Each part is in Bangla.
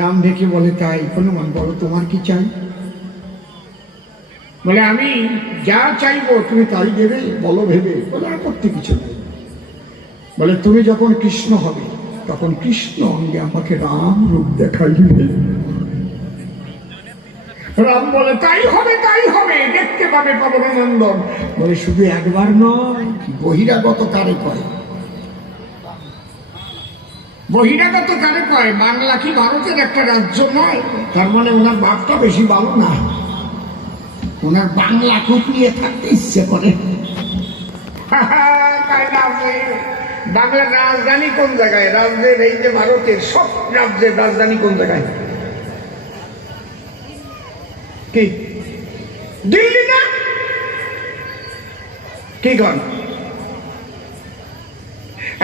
রাম দেখে বলে, তাই হনুমান বলো তোমার কি চাই? বলে, আমি যা চাইবো তুমি তাই দেবে, বলো ভেবে। বলে, আপত্তি কিছু নেই। বলে, তুমি যখন কৃষ্ণ হবে তখন কৃষ্ণ অঙ্গে আমাকে রাম রূপ দেখাইবে। রাম বলে, তাই হবে, তাই হবে, দেখতে পাবে পবননন্দন। বলে, শুধু একবার নয়। বহিরাগত কারে কয়? বহিরাগত কারে কয়? বাংলা কি ভারতের একটা রাজ্য নয়? তার মানে ওনার বাপটা বেশি ভালো না, ওনার বাংলা খুব নিয়ে থাকতে ইচ্ছে করে। বাংলার রাজধানী কোন জায়গায়? রাজ্যের, এই যে ভারতের সব রাজ্যের রাজধানী কোন জায়গায়? কি দিল্লি না? কি কন?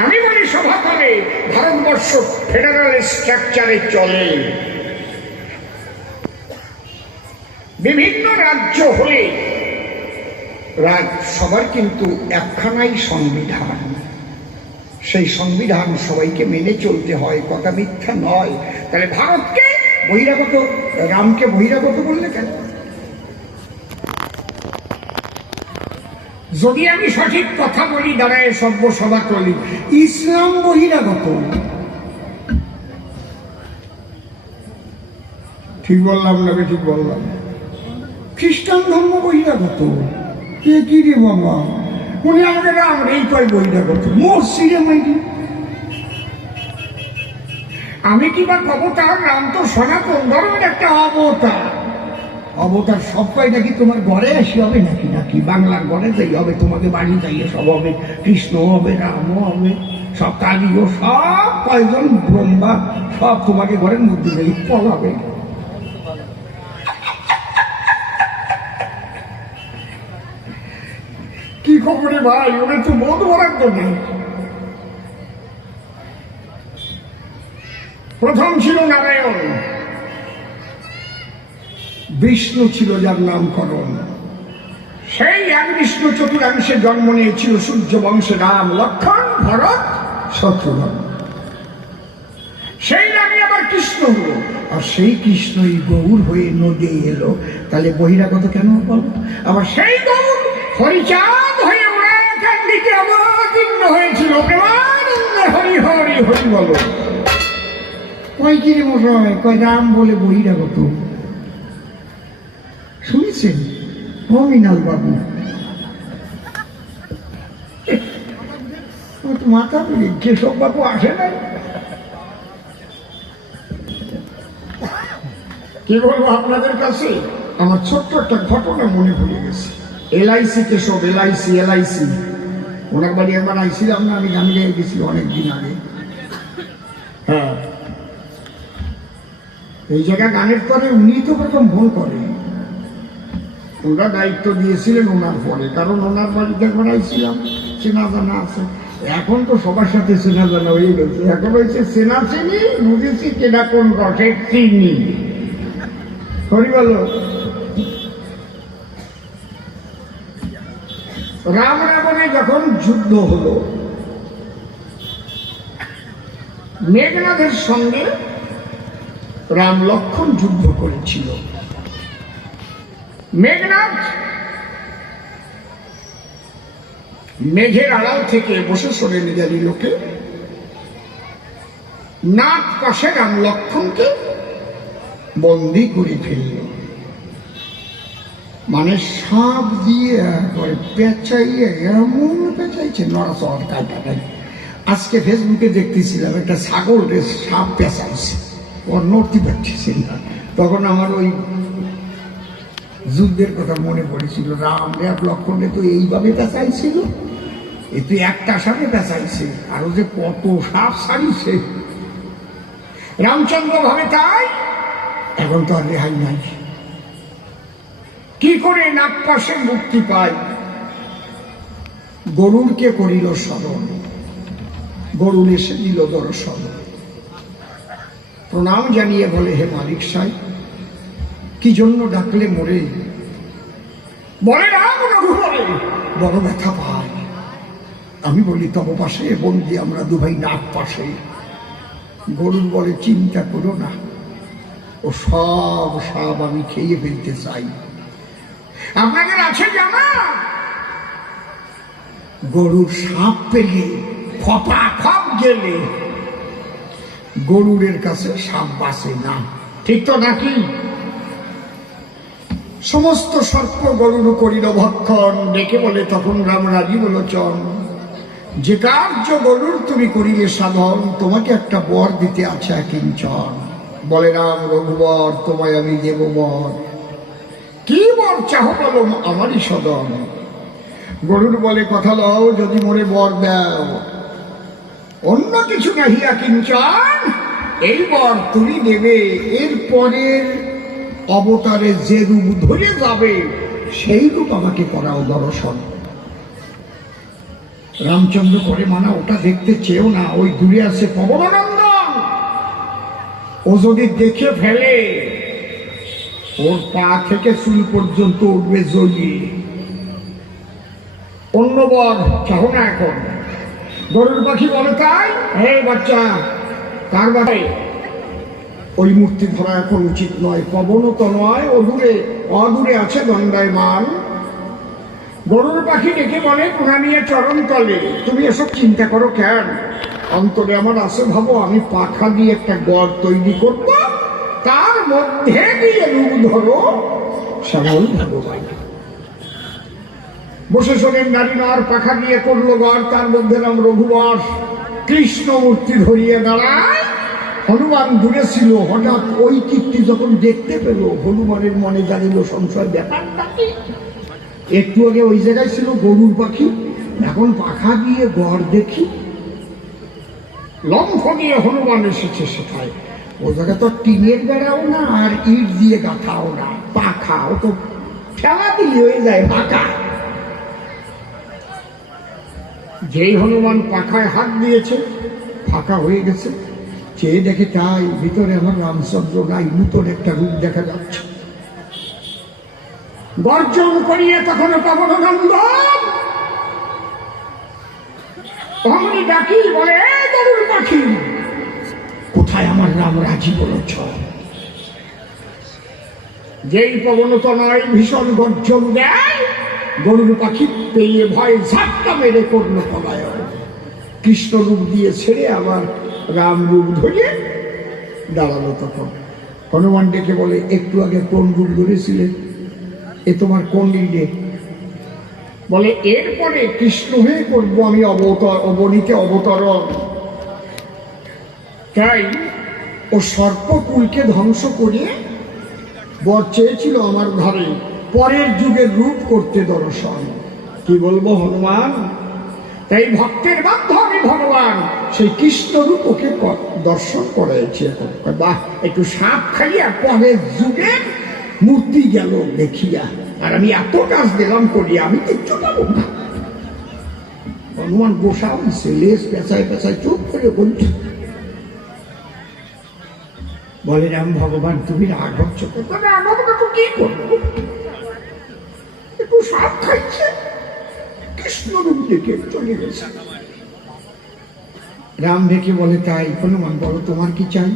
আমি বলি সভা করে ভারতবর্ষ ফেডারেল স্ট্রাকচারে চলে। বিভিন্ন রাজ্য হলে সবার কিন্তু একখানাই সংবিধান। সেই সংবিধান সবাইকে মেনে চলতে হয়, কথা মিথ্যা নয়। তাহলে ভারতকে বহিরাগত, রামকে বহিরাগত বললে কেন? যদি আমি সঠিক কথা বলি দাঁড়ায় সভ্যসভা করি, ইসলাম বহিরাগত। ঠিক বললাম না? ঠিক বললাম। খ্রিস্টান ধর্ম বহিরাগত। কে কি রে বাবা? উনি আমাকে রাম এই কয় বহিরাগত। মসজিদে মাইরি আমি কি বা কব? তার রাম তো সনাতন ধর্মের একটা অবতার। অবতার সব কয় নাকি তোমার ঘরে আসি হবে নাকি? নাকি বাংলার ঘরে যাই হবে, তোমাকে বাড়ি যাইয়ে সব হবে, কৃষ্ণ হবে, রামও হবে, সব কালীও, সব কয়জন ব্রহ্মা সব তোমাকে ঘরের মধ্যে যাই পলাবে। কি খবরে ভাই? ওদের তো বোধ বরাদ্দ নেই। প্রথম ছিল নারায়ণ, বিষ্ণু ছিল যার নামকরণ। সেই এক বিষ্ণু চতুরাংশে জন্ম নিয়েছিল সূর্য বংশে রাম, লক্ষ্মণ, ভরত, শত্রুঘ্ন। সেই রামই আবার কৃষ্ণ হলো, আর সেই কৃষ্ণই গৌর হয়ে নদী এলো। তাহলে বহিরাগত কেন বলো? আবার সেই গৌর হরিচাঁদ হয়ে ওরা কান্দিতে অবতীর্ণ হয়েছিল। প্রেমানন্দে হরি হরি হরি বলো। কয় কি রে মশাই? কয় রাম বলে বহিরাগত। শুনেছেন মমিনাল বাবু? মাথা বলি কেশব বাবু আসে নাই। কি বলবো আপনাদের কাছে? আমার ছোট্ট একটা ঘটনা মনে পড়ে গেছে। LIC কেশব, LIC ওনার বাড়ি একবার আইছিলাম না, আমি গান গেয়ে গেছি অনেকদিন আগে। হ্যাঁ, এই জায়গা গানের পরে উনি তো প্রথম ফোন করে। ওরা দায়িত্ব দিয়েছিলেন ওনার পরে, কারণ ওনার বাড়িতে একবার আইছিলাম, চেনা জানা আছে। এখন তো সবার সাথে চেনা জানা হয়ে গেছে। এখন হয়েছে চেনা চিনি, বুঝেছি কেনা কোন রসের চিনি। হরি বলো। রাম রাবণে যখন যুদ্ধ হলো, মেঘনাথের সঙ্গে রাম লক্ষ্মণ যুদ্ধ করেছিল। মেঘনাথ মেঘের আড়াল থেকে বসে শোনেন গেলি লোকে, নাক পাশে রাম লক্ষ্মণকে বন্দি করে ফেলল। মানে সাপ দিয়ে পেঁচাইয়ে এমন পেঁচাইছে, নড়াচড় কাটাটাই। আজকে ফেসবুকে দেখতেছিলাম একটা ছাগল সাপ পেঁচাইছে, ওর নড়তে পারছে না। তখন আমার ওই যুদ্ধের কথা মনে পড়েছিল। রাম লক্ষ্মণকে তো এইভাবে পেঁচাইছিল, এ তো একটা সাপে পেঁচাইছে, আরো যে কত সাপ ছাড়িয়েছে। রামচন্দ্র ভাবে তাই এখন তো আর রেহাই নাই। কি করে নাগপাশে মুক্তি পায়? গরুরকে করিল স্মরণ, গরুর এসে দিল দর্শন। প্রণাম জানিয়ে বলে, হে মালিক সাহেব, কি জন্য ডাকলে মোরে? বলে রাম রঘুবরে বড় ব্যথা পায়। আমি বলি তব পাশে বন্দি আমরা দুভাই নাগ পাশে। গরুর বলে, চিন্তা করো না, ও সব সাপ আমি খেয়ে ফেলতে চাই। আপনাদের আছে জানা, গরুর সাপ পেলে খপা খপ গেলে গরুরের কাছে সাপ বাসে না, ঠিক তো নাকি? সমস্ত সর্প গরুর করিল ভক্ষণ, ডেকে বলে তখন রাম রাজি বলোচন, যে কার্য গরুর তুমি করিলে সাধন, তোমাকে একটা বর দিতে আছে কিঞ্চন। বলে রাম, রঘুবর তোমায় আমি দেব বর, কি বর চাহ বলো আমারই সদন। গরুর বলে কথা লও, যদি মোরে বর দাও, অন্য কিছু নাহিয়া কিঞ্চন, এই বর তুমি দেবে, এর পরের অবতারে যে রূপ ধরে যাবে সেই রূপ আমাকে করাও দর্শন। রামচন্দ্র করে মানা, ওটা দেখতে চেয়েও না, ওই দূরে আছে পবনানন্দন, ও যদি দেখে ফেলে ওর পা থেকে চুল পর্যন্ত উঠবে জ্বলিয়ে। অন্য বর চাও না এখন। গরুর পাখি বলে তাই, হে বাচ্চা কার বাড়ি, ওই মূর্তি ধরা এখন উচিত নয়, পবনও তো নয়, অদূরে আছে দণ্ডায়মান। গরুর পাখি ডেকে বলে, প্রণামিয়ে চরণ তলে, তুমি এসব চিন্তা করো কেন, অন্তরে আমার আছে ভাবো, আমি পাখা দিয়ে একটা গড় তৈরি করব, তার মধ্যে দিয়ে রূপ ধরো শ্যামল ভগবান। বসে শোনেন নারী নার পাখা দিয়ে করলো গড়, তার মধ্যে নাম রঘুবর, কৃষ্ণ মূর্তি ধরিয়ে দাঁড়ায়। হনুমান দূরে ছিল, হঠাৎ ওই কীর্তি যখন দেখতে পেল, হনুমানের মনে জানিল সংশয়, ব্যাপারটা কি? একটু আগে ওই জায়গায় ছিল গরুর পাখি, এখন পাখা দিয়ে গড় দেখি, লম্ফ নিয়ে হনুমান এসেছে সেটাই। ও জায়গায় তো টিনের বেড়াও না, আর ইট দিয়ে গাঁথাও না, পাখা, ও তো ঠেলা দিয়ে হয়ে যায় পাখা। যেই হনুমান পাখায় হাত দিয়েছে, ফাঁকা হয়ে গেছে, চেয়ে দেখে তাই ভিতরে আমার রামচন্দ্র নাই, নূতন একটা রূপ দেখা যাচ্ছে। গর্জন করিয়ে তখন পবনানন্দন অমনি ডাকি বলে, গরুর পাখি কোথায় আমার রাম রাজি বলেছ? যেই পবনত নয় ভীষণ গর্জন দেয়, গরুর পাখি পেয়ে ভয় ঝাপটা মেরে করল পলায়ন। কৃষ্ণ রূপ দিয়ে ছেড়ে আবার রাম রূপ ধরিয়ে দাঁড়ালো। তখন হনুমান ডেকে বলে, একটু আগে কোন রূপ ধরেছিলে, এ তোমার কোন নির্দেশ? বলে, এরপরে কৃষ্ণ হয়ে করবো আমি অবনীতে অবতরণ। তাই ও সর্পকুলকে ধ্বংস করিয়ে বর চেয়েছিল আমার ঘরে, পরের যুগের রূপ করতে দর্শন। কি বলবো হনুমান, তাই ভক্তের মাধ্যমে ভগবান সেই কৃষ্ণ রূপ ওকে দর্শন করেছে। বাহ, একটু সাপ খাইয়া পরের যুগের মূর্তি গেল দেখিয়া, আর আমি এত কাজ দিলাম করিয়া আমি কিচ্ছু পাবো না। হনুমান বসা হয়েছে, লেজ পেঁচায় পেঁচায় চুপ করে বলছে। বলে রাম ভগবান, তুমি রাগ হচ্ছ, কি করবো, একটু সাপ খাইছে, কৃষ্ণ রূপ দেখে চলে গেছে। রাম দেখে বলে, তাই? হনুমান বলো তোমার কি চাই?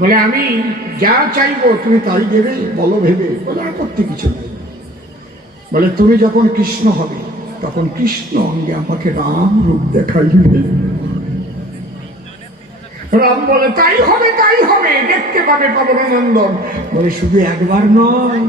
বলে, আমি যা চাইবো তুমি তাই দেবে, বলো ভেবে। বলে, আপত্তি কিছু নেই। বলে, তুমি যখন কৃষ্ণ হবে তখন কৃষ্ণ অঙ্গে আমাকে রাম রূপ দেখাইবে। রাম বলে, তাই হবে, তাই হবে, দেখতে পাবে পবনানন্দন। বলে, শুধু একবার নয়,